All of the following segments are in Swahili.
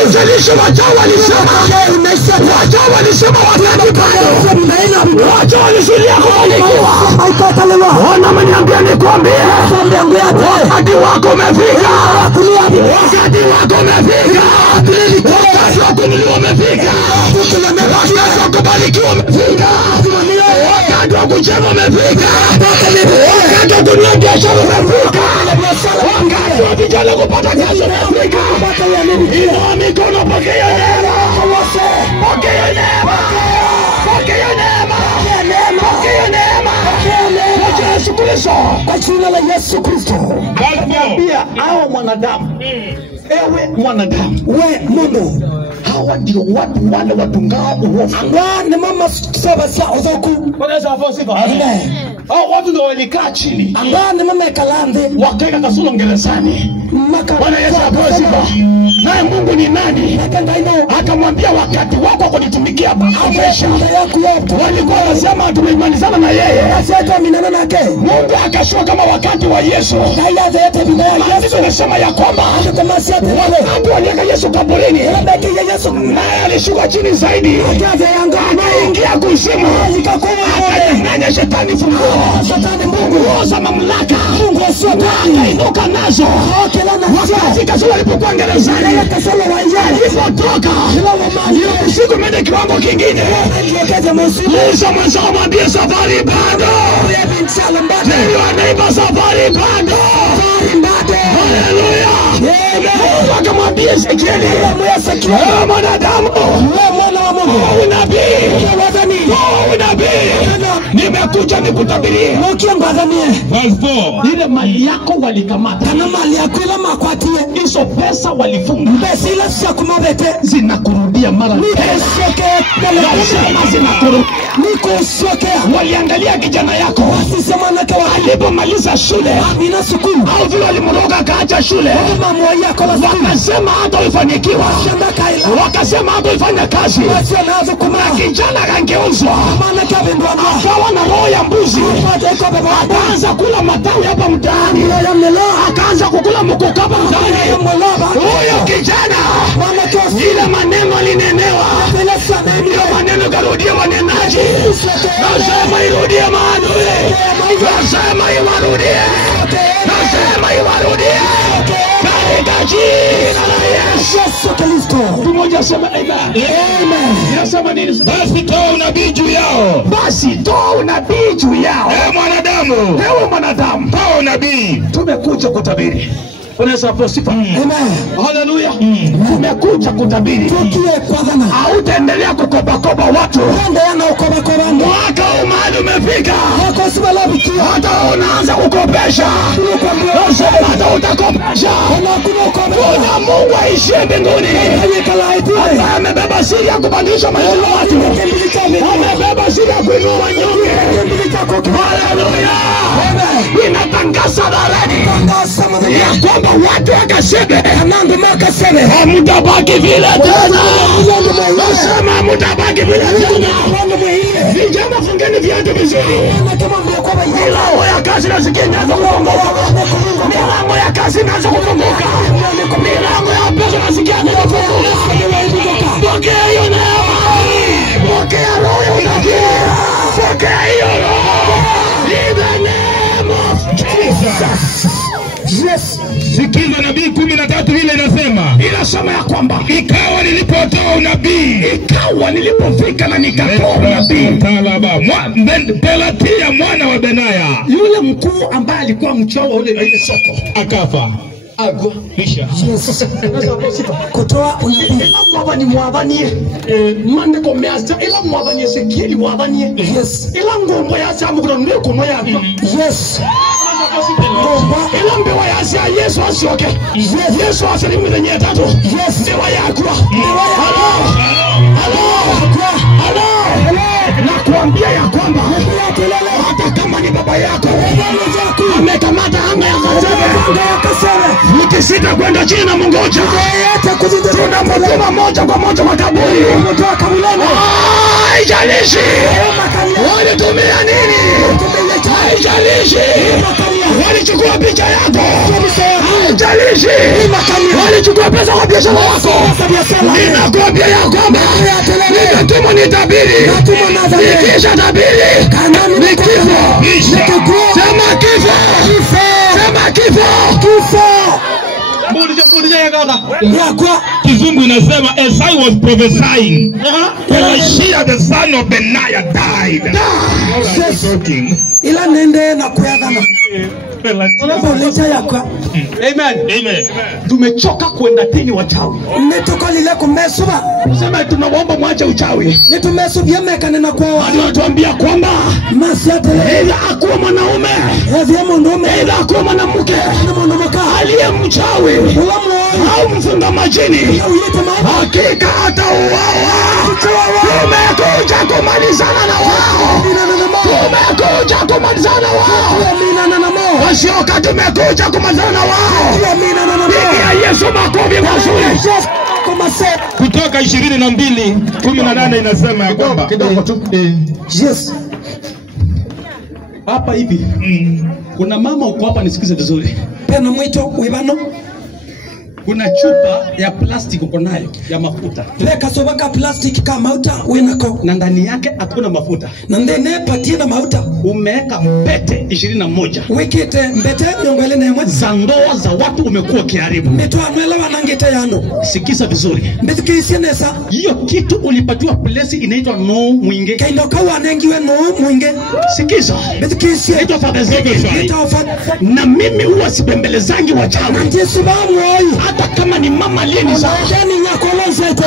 Haijalishi wajao walisema. Wajao walisema wakati bado. Wajao walishulia kubalikiwa. Ona mniambia nikwambie. Wakati wako umefika. Wakati wako umefika. Wakati wako umefika. Wakati wako kubalikiwa umefika. Wakati wako kuchema umefika. Wakati wako kunyongesha umefika. Wakati wako vijana kupata kazi umefika. Inua mikono, pokea neema. Pokea neema. Pokea neema. Pokea neema. Kwa Yesu Kristo. Kwa jina la Yesu Kristo. Naambia hao mwanadamu. Ewe mwanadamu. We Mungu. Hawa ndio watu wale watungao uovu. Angane mama saba saa uzoku. Wanaweza afosifa. Amen. Hao watu ndio walikaa chini. Angane mama kalande. Wakaeka kasulo gerezani. Bwana Yesu afosifa. Naye Mungu ni nani? Akamwambia wakati wako kunitumikia afesha. Walikuwa wanasema tumemalizana na yeye. Mungu akashuka kama wakati wa Yesu. Maandiko yanasema ya kwamba wakati waliweka Yesu kaburini, naye alishuka chini zaidi. Akaingia kuzimu. Akanyang'anya shetani funguo. Funguo za mamlaka. Akainuka nazo. Wakati Kasulu alipokuwa gerezani, alipotoka usiku mende kiwango kingine. Musa mwenzao mwambie safari bado. Ndio anaiba safari bado. Haleluya. Mungu akamwambia Ezekieli, wewe mwanadamu, unabii, nimekuja nikutabirie. Ile mali yako walikamata. Kana mali yako ile makwatie. Hizo pesa walifunga. Mbesila sasa kumabete zinakurudia mara. Nasema zinakurudia. Nikushokea. Waliangalia kijana yako. Wasisema nake alipomaliza shule. Ina sukulu. Au vile walimroga kaacha shule. Wakasema hata ufanikiwa. Wakasema hata ufanya kazi. Na kijana kangeuzwa. Akawa na roho ya mbuzi. Akaanza kula matawi hapa mtaani. Akaanza kukula mkoko hapa mtaani. Huyo kijana ile maneno alinenewa. Ile maneno karudia manenaji. Nasema irudie maadui. Nasema iwarudie. Nasema iwarudie. Katika jina la Yesu Kristo. Tumoja sema amen. Amen. Inasema nini? Basi toa unabii juu yao. Basi toa unabii juu yao. Ewe mwanadamu. Ewe mwanadamu. Toa unabii. Tumekuja kutabiri. Unaweza posifa. Amen. Haleluya. Tumekuja kutabiri. Hautaendelea kukopa watu. Mwaka umali umefika. Hata unaanza kukopesha. Hata utakopesha. Kuna Mungu aishie mbinguni. Hata amebeba siri ya kubadilisha maisha ya watu. Amebeba siri ya kuinua wanyonge. Haleluya. Inatangaza dharani ya kwamba watu wakasebe. Hamutabaki vile tena. Nasema hamutabaki vile tena. Vijana fungeni viatu vizuri. Milango ya kazi nasikia inaanza kufunguka. Milango ya kazi inaanza kufunguka. Milango ya pesa nasikia inaanza kufunguka. Pokea hiyo neema. Pokea roho ya unabii. Pokea hiyo roho. In the name of Jesus. Yes. Sikiza nabii 13 vile inasema ya kwamba ikawa nilipotoa unabii, ikawa nilipofika na nikatoa unabii, Pelatia mwana wa Benaya, yule mkuu ambaye alikuwa mchawi ule ile soko, akafa. Agwa lisha. Yes. Kutoa unabii. Ila mwabani mwabanie. Mande komeaza ila mwabanie Ezekieli mwabanie. Yes. Ila ngombo ya samu kuna nne kuno ya. Yes. Ila mbewa ya sia Yesu asioke. Yesu asalimu mwenye tatu. Yes. Mbewa ya akwa. Hello. Nakuambia ya kwamba hata kama ni baba yako amekamata anga ya kasebe, ukisita kwenda chini na mungoja, tunamutuma moja kwa moja kwa kaburi. Haijalishi walitumia nini, haijalishi walichukua picha yako, haijalishi walichukua pesa kwa biashara yako. Ninakwambia ya kwamba nimetumwa nitabiri, nikisha tabiri ni kifo. Sema kifo, sema kifo. Kizungu inasema as I was prophesying, Elisha the son of Benaiah died. Ila nende na kuyagana. Amen. Amen. Tumechoka kwenda tini wachawi. Mmetoka lile kumesuba. Sema tunaomba mwache uchawi. Nitumesubia meka nena kwa watu. Wanatuambia kwamba masiatele ila akuwa mwanaume, ila akuwa mwanamke, aliye mchawi au mfunga majini, hakika atauawa. Tumekuja kumalizana na wao. Tumekuja kumalizana na wao. Wasioka tumekuja kumalizana na wao. Pigia Yesu makofi mazuri. Kutoka 22:18 inasema ya kwamba kidogo tu. Yes. Hapa hivi. Kuna mama uko hapa nisikize vizuri. Pena mwito wibano. Kuna chupa ya plastic uko nayo ya mafuta. Leka sobaka plastic kama mafuta wenako na ndani yake hakuna mafuta. Na ndene patie na mafuta. Umeweka pete 21. Wekete mbete nyongwele na mmoja za ndoa za watu umekuwa kiharibu. Metoa nwela wanangete yano. Sikiza vizuri. Mbetiki nesa. Hiyo kitu ulipatiwa place inaitwa no mwinge. Kaino kawa nengiwe no mwinge. Sikiza. Mbetiki inaitwa fadhili. Na mimi huwa sibembelezangi wachawi. Ndiye sababu wao. Hata kama ni mama aliyeniza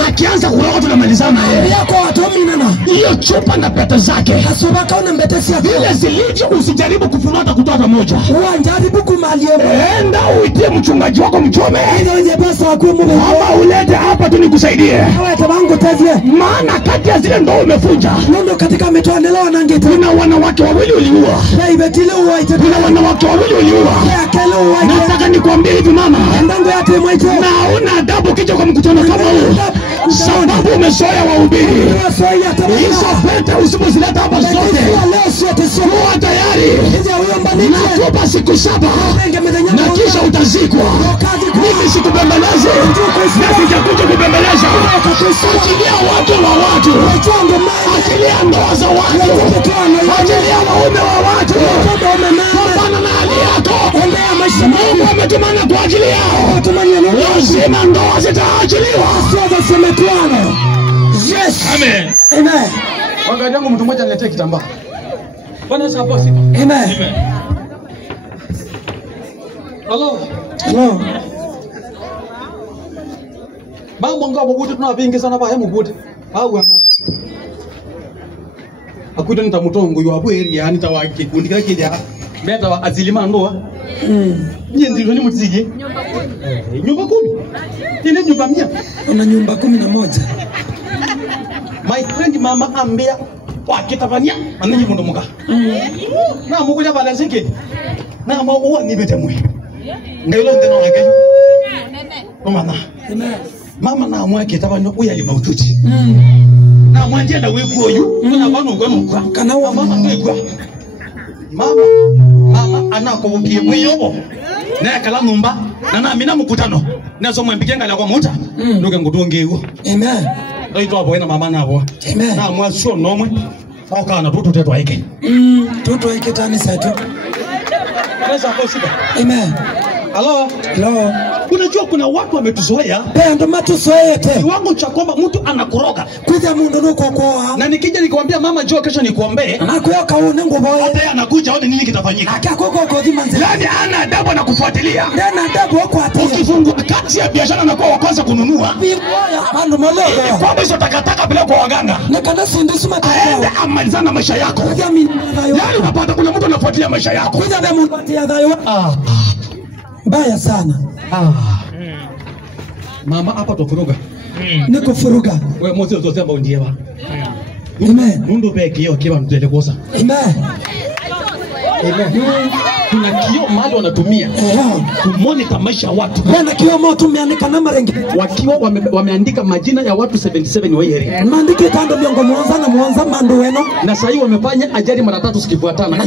akianza kuroga tunamalizana yako watominana hiyo chupa na pete zake hasobaka una mbetesi vile zilivyo. Usijaribu kufuata kutoa moja, uanjaribu kumalie. Enda uitie mchungaji wako mchome ile pesa akumu mama ulete hapa tu nikusaidie hata wangu tazie. Maana kati ya zile ndo umefunja nondo katika metoandelewa na ngete. Kuna wanawake wawili uliua ibetile uwaite. Kuna wanawake wawili uliua. Nataka nikwambie hivi mama, ndango yate mwaite na una adabu kicho kwa mkutano kama huu, sababu umesoea wahubiri. Hizo pete usipozileta hapa zote kuwa tayari nakupa siku 7 na kisha utazikwa. Mimi sikubembeleze na sijakuja kubembeleza. Achilia watu wa watu, achilia ndoa za watu, achilia waume wa watu. Pambana na hali yako. Mungu ametumana kwa ajili yao. Lazima ndoa zitaachiliwa. Yes. Amen. Amen. Wakati yangu mtu mmoja niletee kitambaa. Bwana sababu sifa. Amen. Hello. Hello. Mambo ngabo buti tunapinga sana ba hemu buti. Au amani. Akuita nitamutongo yuabu area nitawaki kundika kija. Meta wa azilima ndoa. Nye ndilo ni mutigi. Nyumba 10. Ile nyumba 100. Una nyumba 11. My friend mama ambia wakitafanya ananyi mundu muka. Na mukuja balanzike. Na mwa ni betemwe. Ngailo ndeno wake. Mama. Mama na mwake tabanya uyali maututi. Na mwanje na weku oyu. Na bano kwa mukwa. Kana wa mama ngekwa. Mama anakobukie mwiyobo. Na kala numba na mina mkutano. Nazo mwembikenga la kwa muta. Nuke ngudongewo. Amen. Ndio abo ina mama nabo. Amen. Na mwasho nomwe. Oka na tutu tetu aike. Tutu aike tani sato. Nasa hapo shida. Amen. Hello. Hello. Unajua kuna watu wametuzoea. Pendo matuzoea te. Kiwango cha kwamba mtu anakuroga. Kuja mundu nuko kwa. Na nikija nikwambia mama njoo kesho nikuombee. Nakuyo kaone ngubo. Hata yeye anakuja aone nini kitafanyika. Akakoko kwa dhimanze. Yaani ana adabu anakufuatilia. Ndio adabu wako atia. Ukifungua kati ya biashara na kwa wa kwanza kununua. Bando malogo. Kwamba hizo takataka bila kwa waganga. Na kana sindisu matao. Amalizana maisha yako. Yaani unapata kuna mtu anafuatilia maisha yako. Kuja na mundu atia dhayo. Baya sana. Mama hapa tofuruga. Niko furuga. Wewe mmoja utosema undieva. Amen. Mundu beki yo kiba mtele kosa. Amen. Amen. Kuna kio mali wanatumia kumonitor maisha ya watu. Bwana kio moto umeandika namba rengi. Wakiwa wameandika majina ya watu 77 wa area. Maandike tando miongo mwanza na mwanza mando weno. Na sasa wamefanya ajali mara 3 zikifuatana.